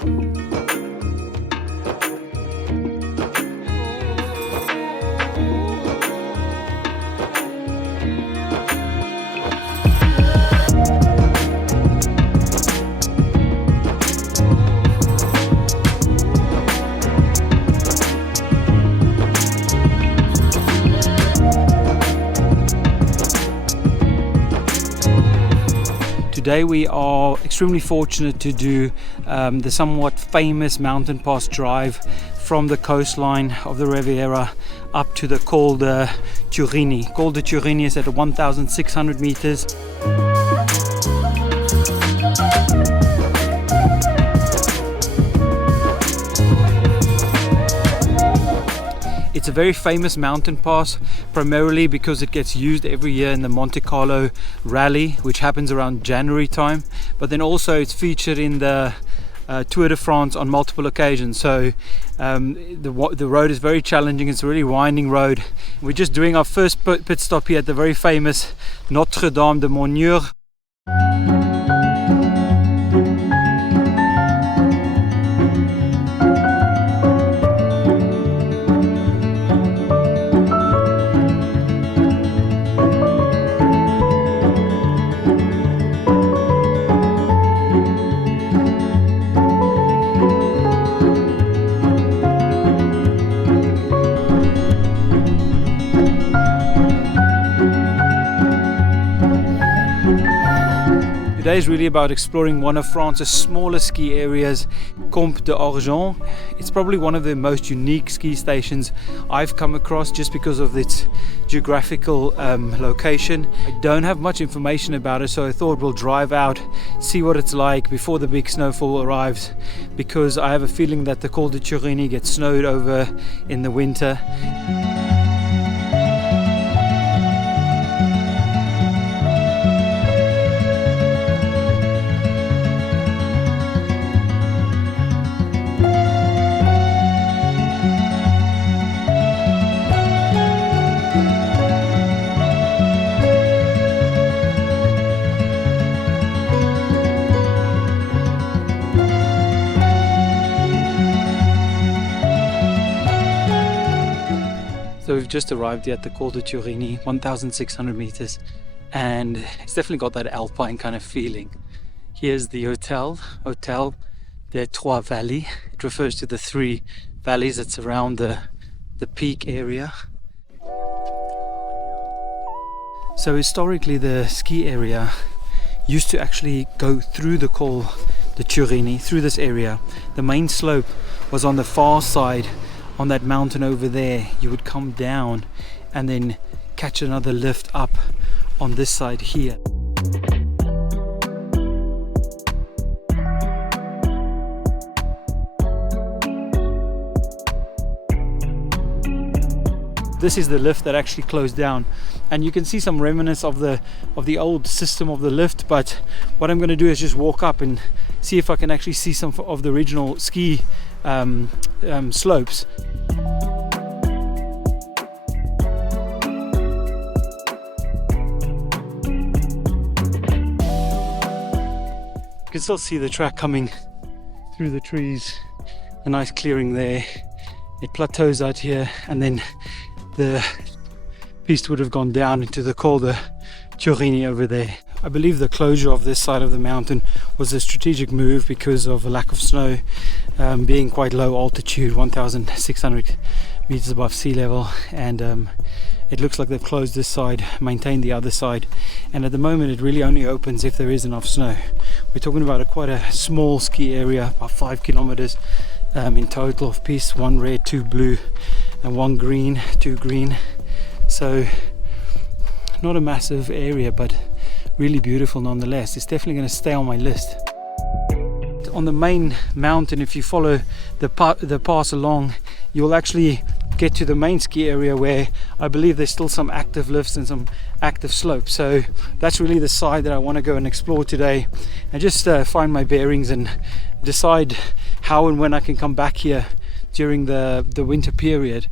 Today we are extremely fortunate to do the somewhat famous mountain pass drive from the coastline of the Riviera up to the Col de Turini. Col de Turini is at 1,600 meters. It's a very famous mountain pass, primarily because it gets used every year in the Monte Carlo rally, which happens around January time, but then also it's featured in the Tour de France on multiple occasions. So the road is very challenging. It's a really winding road. We're just doing our first pit stop here at the very famous Notre-Dame de Monure. Today is really about exploring one of France's smaller ski areas, Col de Turini. It's probably one of the most unique ski stations I've come across just because of its geographical location. I don't have much information about it, so I thought we'll drive out, see what it's like before the big snowfall arrives, because I have a feeling that the Col de Turini gets snowed over in the winter. So we've just arrived here at the Col de Turini, 1,600 meters, and it's definitely got that alpine kind of feeling. Here's the Hotel des Trois Vallées. It refers to the three valleys that surround the peak area. So historically the ski area used to actually go through the Col de Turini, through this area. The main slope was on the far side, on that mountain over there. You would come down and then catch another lift up on this side here. This is the lift that actually closed down, and you can see some remnants of the old system of the lift, but what I'm going to do is just walk up and see if I can actually see some of the original ski slopes. You can still see the track coming through the trees, a nice clearing there. It plateaus out here, and then the piste would have gone down into the Col de Turini over there. I believe the closure of this side of the mountain was a strategic move because of a lack of snow, being quite low altitude, 1,600 meters above sea level, and it looks like they've closed this side, maintained the other side, and at the moment it really only opens if there is enough snow. We're talking about quite a small ski area, about 5 kilometers in total of pistes, 1 red, 2 blue and 1 green, 2 green. So not a massive area, but really beautiful nonetheless. It's definitely going to stay on my list. On the main mountain, if you follow the pass along, you'll actually get to the main ski area where I believe there's still some active lifts and some active slopes. So that's really the side that I want to go and explore today, and just find my bearings and decide how and when I can come back here during the winter period.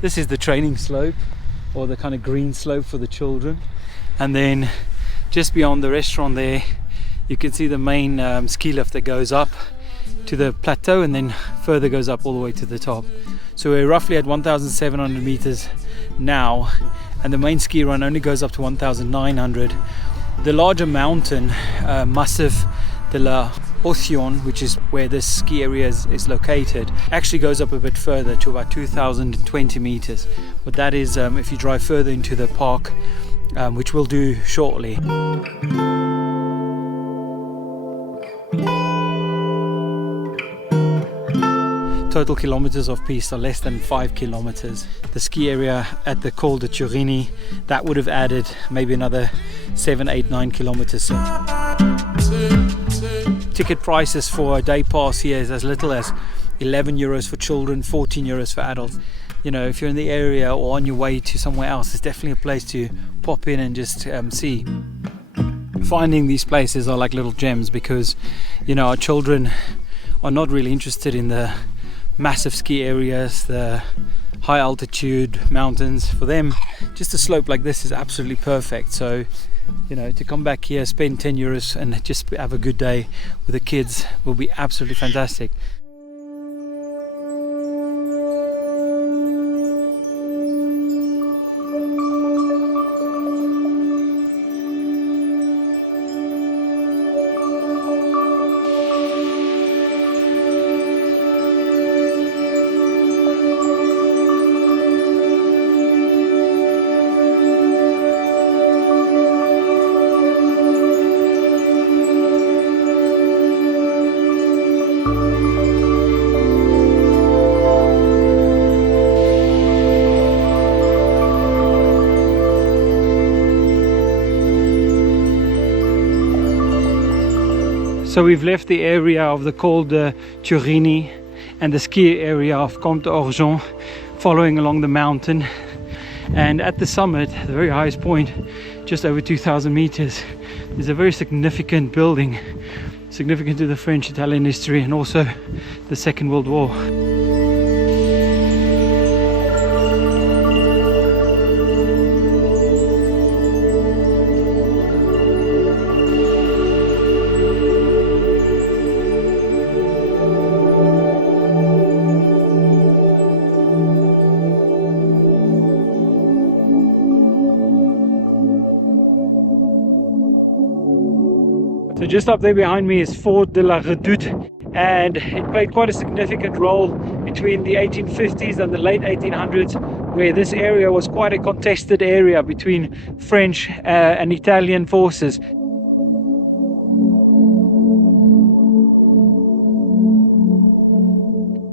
this is the training slope, or the kind of green slope for the children. And then just beyond the restaurant there, you can see the main ski lift that goes up to the plateau and then further goes up all the way to the top. So we're roughly at 1,700 meters now, and the main ski run only goes up to 1,900. The larger mountain, Massif de la Océan, which is where this ski area is located, actually goes up a bit further to about 2,020 meters. But that is if you drive further into the park, which we'll do shortly. Total kilometers of piste are less than 5 kilometers. The ski area at the Col de Turini, that would have added maybe another 7, 8, 9 kilometers. Ticket prices for a day pass here is as little as 11 euros for children, 14 euros for adults. You know, if you're in the area or on your way to somewhere else, it's definitely a place to pop in and just see. Finding these places are like little gems, because, you know, our children are not really interested in the massive ski areas, the high altitude mountains. For them, just a slope like this is absolutely perfect. So, you know, to come back here, spend 10 euros and just have a good day with the kids will be absolutely fantastic. So we've left the area of the Col de Turini and the ski area of Col d'Argent, following along the mountain. And at the summit, the very highest point, just over 2,000 meters, is a very significant building, significant to the French-Italian history and also the Second World War. So just up there behind me is Fort de la Redoute, and it played quite a significant role between the 1850s and the late 1800s, where this area was quite a contested area between French and Italian forces.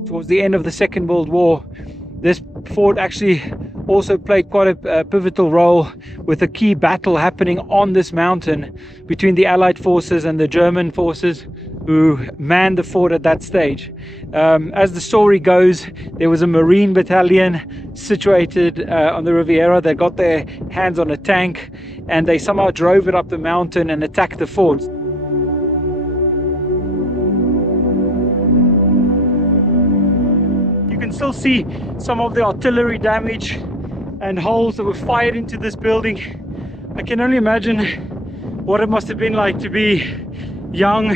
Towards the end of the Second World War, this fort actually also played quite a pivotal role, with a key battle happening on this mountain between the Allied forces and the German forces who manned the fort at that stage. As the story goes, there was a Marine battalion situated on the Riviera that got their hands on a tank, and they somehow drove it up the mountain and attacked the fort. You can still see some of the artillery damage and holes that were fired into this building. I can only imagine what it must have been like to be young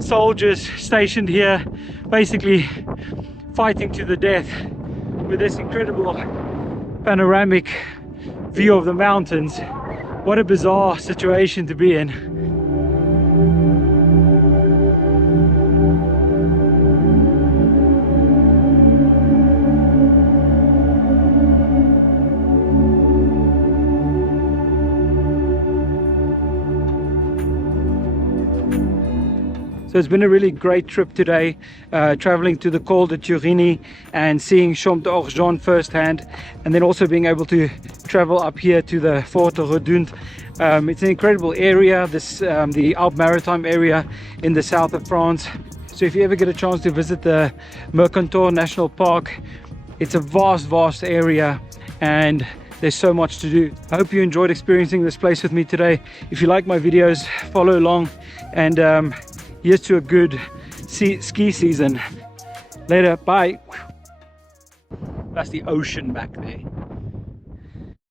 soldiers stationed here, basically fighting to the death, with this incredible panoramic view of the mountains. What a bizarre situation to be in. So it's been a really great trip today, traveling to the Col de Turini and seeing Col d'Argent firsthand, and then also being able to travel up here to the Fort de Redoute. It's an incredible area, this the Alpes-Maritimes area in the south of France. So if you ever get a chance to visit the Mercantour National Park, it's a vast area and there's so much to do. I hope you enjoyed experiencing this place with me today. If you like my videos, follow along, and here's to a good ski season. Later, bye. That's the ocean back there.